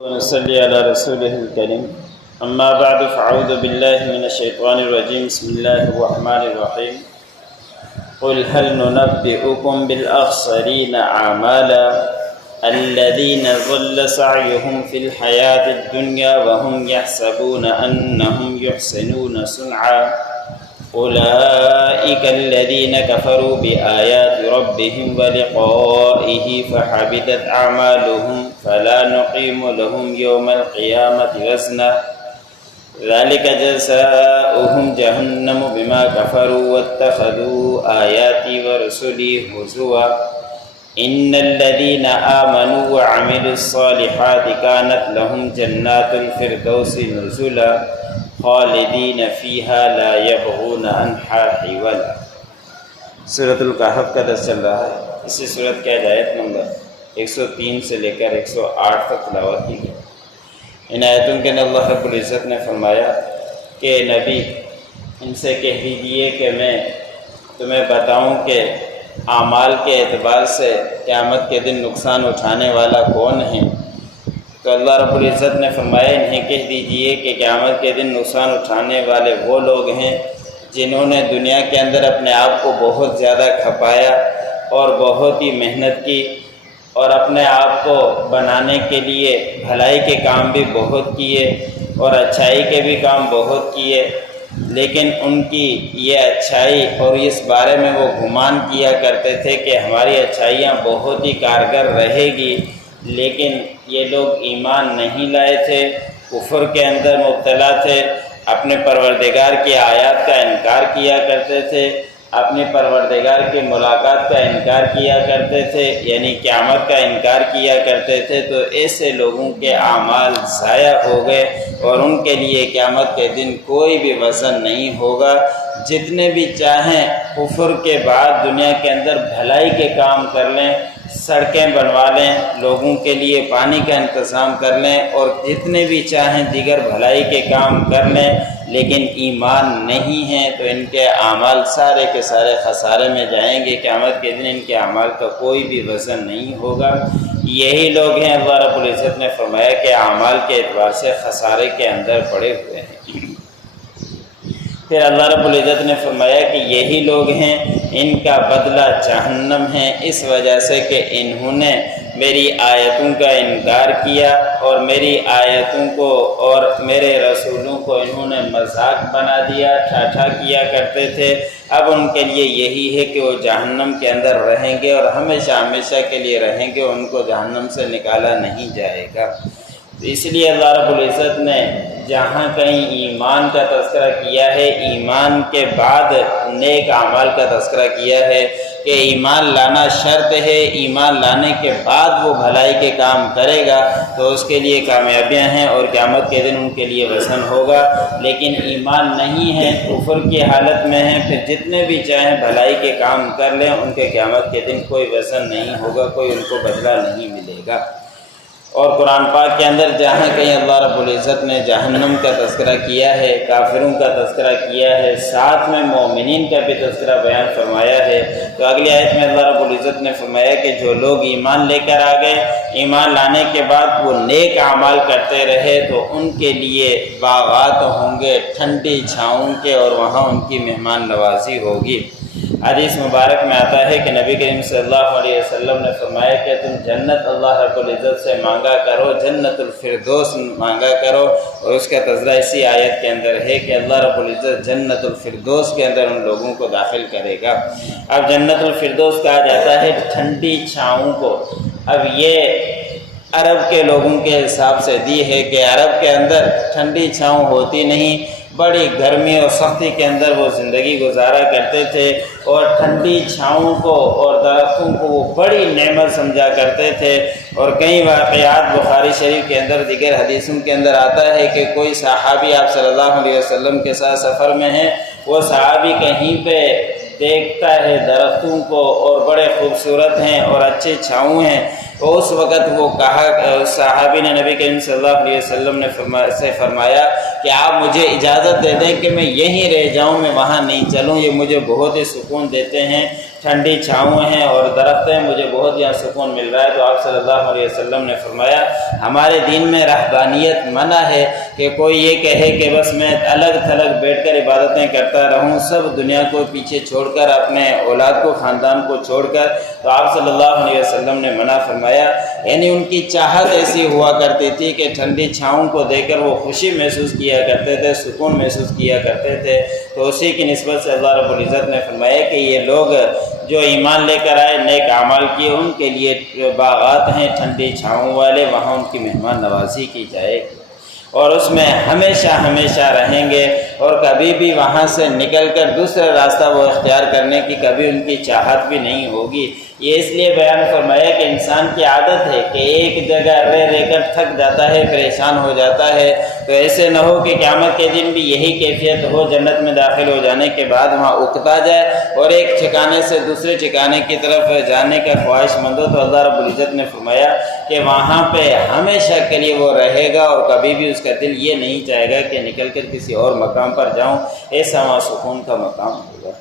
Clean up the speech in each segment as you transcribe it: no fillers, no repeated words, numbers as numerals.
ونصلي على رسوله الكريم أما بعد فأعوذ بالله من الشيطان الرجيم بسم الله الرحمن الرحيم قل هل ننبئكم بالأخسرين أعمالا الذين ضل سعيهم في الحياة الدنيا وهم يحسبون أنهم يحسنون صنعا أولئك الذين كفروا بآيات ربهم ولقائه فحبطت أعمالهم فلا نقيم لهم يوم القيامة وزنا ذلك جزاؤهم جهنم بما كفروا واتخذوا آياتي ورسلي هزوا إن الذين آمنوا وعملوا الصالحات كانت لهم جنات الفردوس نزلا خالدین فیہا لا یبغون عنہا حولا۔ سورۃ الکہف کا درس چل رہا ہے۔ اسی سورت کی آیت نمبر 103 سے لے کر 108 تک تلاوت کی گئی۔ ان آیتوں کے اندر اللہ رب العزت نے فرمایا کہ نبی ان سے کہہ دیجیے کہ میں تمہیں بتاؤں کہ اعمال کے اعتبار سے قیامت کے دن نقصان اٹھانے والا کون ہے۔ تو اللہ رب العزت نے فرمایا انہیں کہہ دیجئے کہ قیامت کے دن نقصان اٹھانے والے وہ لوگ ہیں جنہوں نے دنیا کے اندر اپنے آپ کو بہت زیادہ کھپایا اور بہت ہی محنت کی اور اپنے آپ کو بنانے کے لیے بھلائی کے کام بھی بہت کیے اور اچھائی کے بھی کام بہت کیے، لیکن ان کی یہ اچھائی اور اس بارے میں وہ گمان کیا کرتے تھے کہ ہماری اچھائیاں بہت ہی کارگر رہے گی، لیکن یہ لوگ ایمان نہیں لائے تھے، کفر کے اندر مبتلا تھے، اپنے پروردگار کی آیات کا انکار کیا کرتے تھے، اپنے پروردگار کی ملاقات کا انکار کیا کرتے تھے، یعنی قیامت کا انکار کیا کرتے تھے۔ تو ایسے لوگوں کے اعمال ضائع ہو گئے اور ان کے لیے قیامت کے دن کوئی بھی وزن نہیں ہوگا۔ جتنے بھی چاہیں کفر کے بعد دنیا کے اندر بھلائی کے کام کر لیں، سڑکیں بنوا لیں، لوگوں کے لیے پانی کا انتظام کر لیں اور جتنے بھی چاہیں دیگر بھلائی کے کام کر لیں، لیکن ایمان نہیں ہے تو ان کے اعمال سارے کے سارے خسارے میں جائیں گے۔ قیامت کے دن ان کے اعمال کا کوئی بھی وزن نہیں ہوگا۔ یہی لوگ ہیں اللہ رب العزت نے فرمایا کہ اعمال کے اعتبار سے خسارے کے اندر پڑے ہوئے ہیں۔ پھر اللہ رب العزت نے فرمایا کہ یہی لوگ ہیں ان کا بدلہ جہنم ہے، اس وجہ سے کہ انہوں نے میری آیتوں کا انکار کیا اور میری آیتوں کو اور میرے رسولوں کو انہوں نے مذاق بنا دیا، ٹھاٹھا کیا کرتے تھے۔ اب ان کے لیے یہی ہے کہ وہ جہنم کے اندر رہیں گے اور ہمیشہ ہمیشہ کے لیے رہیں گے، ان کو جہنم سے نکالا نہیں جائے گا۔ اس لیے اللہ رب العزت نے جہاں کہیں ایمان کا تذکرہ کیا ہے، ایمان کے بعد نیک اعمال کا تذکرہ کیا ہے کہ ایمان لانا شرط ہے، ایمان لانے کے بعد وہ بھلائی کے کام کرے گا تو اس کے لیے کامیابیاں ہیں اور قیامت کے دن ان کے لیے وزن ہوگا۔ لیکن ایمان نہیں ہے، کفر کی حالت میں ہیں، پھر جتنے بھی چاہیں بھلائی کے کام کر لیں، ان کے قیامت کے دن کوئی وزن نہیں ہوگا، کوئی ان کو بدلہ نہیں ملے گا۔ اور قرآن پاک کے اندر جہاں کہیں اللہ رب العزت نے جہنم کا تذکرہ کیا ہے، کافروں کا تذکرہ کیا ہے، ساتھ میں مومنین کا بھی تذکرہ بیان فرمایا ہے۔ تو اگلی آیت میں اللہ رب العزت نے فرمایا کہ جو لوگ ایمان لے کر آ گئے، ایمان لانے کے بعد وہ نیک اعمال کرتے رہے تو ان کے لیے باغات ہوں گے ٹھنڈی چھاؤں کے اور وہاں ان کی مہمان نوازی ہوگی۔ حدیث مبارک میں آتا ہے کہ نبی کریم صلی اللہ علیہ وسلم نے فرمایا کہ تم جنت اللہ رب العزت سے مانگا کرو، جنت الفردوس مانگا کرو، اور اس کا تذکرہ اسی آیت کے اندر ہے کہ اللہ رب العزت جنت الفردوس کے اندر ان لوگوں کو داخل کرے گا۔ اب جنت الفردوس کہا جاتا ہے ٹھنڈی چھاؤں کو۔ اب یہ عرب کے لوگوں کے حساب سے دی ہے کہ عرب کے اندر ٹھنڈی چھاؤں ہوتی نہیں، بڑی گرمی اور سختی کے اندر وہ زندگی گزارا کرتے تھے اور ٹھنڈی چھاؤں کو اور درختوں کو وہ بڑی نعمت سمجھا کرتے تھے۔ اور کئی واقعات بخاری شریف کے اندر دیگر حدیثوں کے اندر آتا ہے کہ کوئی صحابی آپ صلی اللہ علیہ وسلم کے ساتھ سفر میں ہیں، وہ صحابی کہیں پہ دیکھتا ہے درختوں کو اور بڑے خوبصورت ہیں اور اچھے چھاؤں ہیں، تو اس وقت وہ کہا، صحابی نے نبی کریم صلی اللہ علیہ وسلم نے فرمایا کہ آپ مجھے اجازت دے دیں کہ میں یہیں رہ جاؤں، میں وہاں نہیں چلوں، یہ مجھے بہت ہی سکون دیتے ہیں، ٹھنڈی چھاؤں ہیں اور درخت ہیں، مجھے بہت یہاں سکون مل رہا ہے۔ تو آپ صلی اللہ علیہ وسلم نے فرمایا ہمارے دین میں رہبانیت منع ہے کہ کوئی یہ کہے کہ بس میں الگ تھلگ بیٹھ کر عبادتیں کرتا رہوں، سب دنیا کو پیچھے چھوڑ کر، اپنے اولاد کو، خاندان کو چھوڑ کر۔ تو آپ صلی اللہ علیہ وسلم نے منع فرمایا، یعنی ان کی چاہت ایسی ہوا کرتی تھی کہ ٹھنڈی چھاؤں کو دیکھ کر وہ خوشی محسوس کیا کرتے تھے، سکون محسوس کیا کرتے تھے۔ تو اسی کی نسبت سے اللہ رب العزت نے فرمایا کہ یہ لوگ جو ایمان لے کر آئے، نیک اعمال کیے، ان کے لیے باغات ہیں ٹھنڈی چھاؤں والے، وہاں ان کی مہمان نوازی کی جائے گی اور اس میں ہمیشہ ہمیشہ رہیں گے، اور کبھی بھی وہاں سے نکل کر دوسرا راستہ وہ اختیار کرنے کی کبھی ان کی چاہت بھی نہیں ہوگی۔ یہ اس لیے بیان فرمایا کہ انسان کی عادت ہے کہ ایک جگہ رہ کر تھک جاتا ہے، پریشان ہو جاتا ہے، تو ایسے نہ ہو کہ قیامت کے دن بھی یہی کیفیت ہو، جنت میں داخل ہو جانے کے بعد وہاں اکتا جائے اور ایک ٹھکانے سے دوسرے ٹھکانے کی طرف جانے کا خواہش مند ہو۔ تو اللہ رب العزت نے فرمایا کہ وہاں پہ ہمیشہ کے لیے وہ رہے گا اور کبھی بھی اس کا دل یہ نہیں چاہے گا کہ نکل کر کسی اور مقام پر جاؤں، ایسا وہاں سکون کا مقام ہوگا۔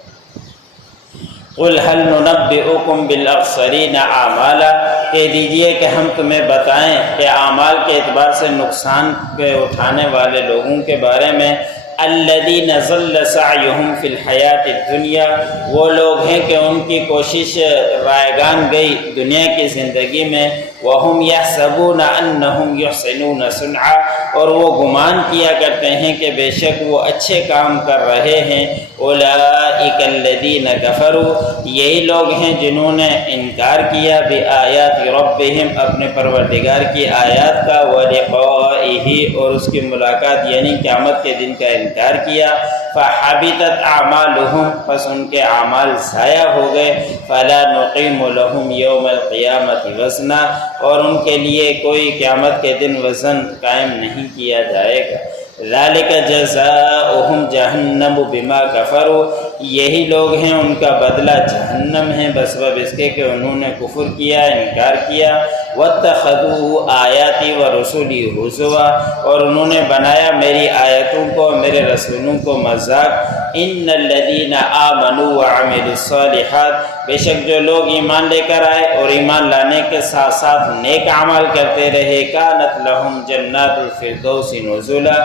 قُلْ هَلْ نُنَبِّئُكُمْ بِالْأَخْسَرِينَ أَعْمَالًا، کہہ دیجئے کہ ہم تمہیں بتائیں کہ اعمال کے اعتبار سے نقصان پہ اٹھانے والے لوگوں کے بارے میں۔ الَّذِينَ ضَلَّ سَعْيُهُمْ فِي الْحَيَاةِ الدُّنْيَا، وہ لوگ ہیں کہ ان کی کوشش رائگان گئی دنیا کی زندگی میں۔ وَهُمْ يَحْسَبُونَ أَنَّهُمْ يُحْسِنُونَ صُنْعًا، اور وہ گمان کیا کرتے ہیں کہ بے شک وہ اچھے کام کر رہے ہیں۔ أُولَئِكَ الَّذِينَ كَفَرُوا، یہی لوگ ہیں جنہوں نے انکار کیا بِآيَاتِ رَبِّهِمْ، اپنے پروردگار کی آیات کا، وَلِقَائِهِ، اور اس کی ملاقات یعنی قیامت کے دن کا انکار کیا۔ فَحَبِطَتْ أَعْمَالُهُمْ، پس ان کے اعمال ضائع ہو گئے۔ فَلَا نُقِيمُ لَهُمْ يَوْمَ الْقِيَامَةِ وَزْنًا، اور ان کے لیے کوئی قیامت کے دن وزن قائم نہیں کیا جائے گا۔ ذَلِكَ جَزَاؤُهُمْ جَهَنَّمُ بِمَا كَفَرُوا، یہی لوگ ہیں ان کا بدلہ جہنم ہے بسبب اس کے کہ انہوں نے کفر کیا، انکار کیا۔ وَاتَّخَذُوا آیَاتِي وَرُسُلِي هُزُوًا، اور انہوں نے بنایا میری آیتوں کو، میرے رسولوں کو مذاق۔ إِنَّ الَّذِينَ آمَنُوا وَعَمِلُوا الصَّالِحَاتِ، بے شک جو لوگ ایمان لے کر آئے اور ایمان لانے کے ساتھ ساتھ نیک اعمال کرتے رہے، كَانَتْ لَهُمْ جَنَّاتُ الْفِرْدَوْسِ نُزُولًا،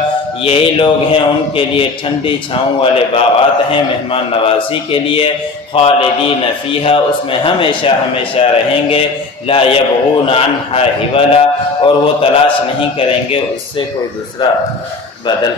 یہی لوگ ہیں ان کے لیے ٹھنڈی چھاؤں والے باغات ہیں مہمان نوازی کے لیے۔ خالدین فیہا، اس میں ہمیشہ ہمیشہ رہیں گے۔ لا یبغون عنہا حولا، اور وہ تلاش نہیں کریں گے اس سے کوئی دوسرا بدل۔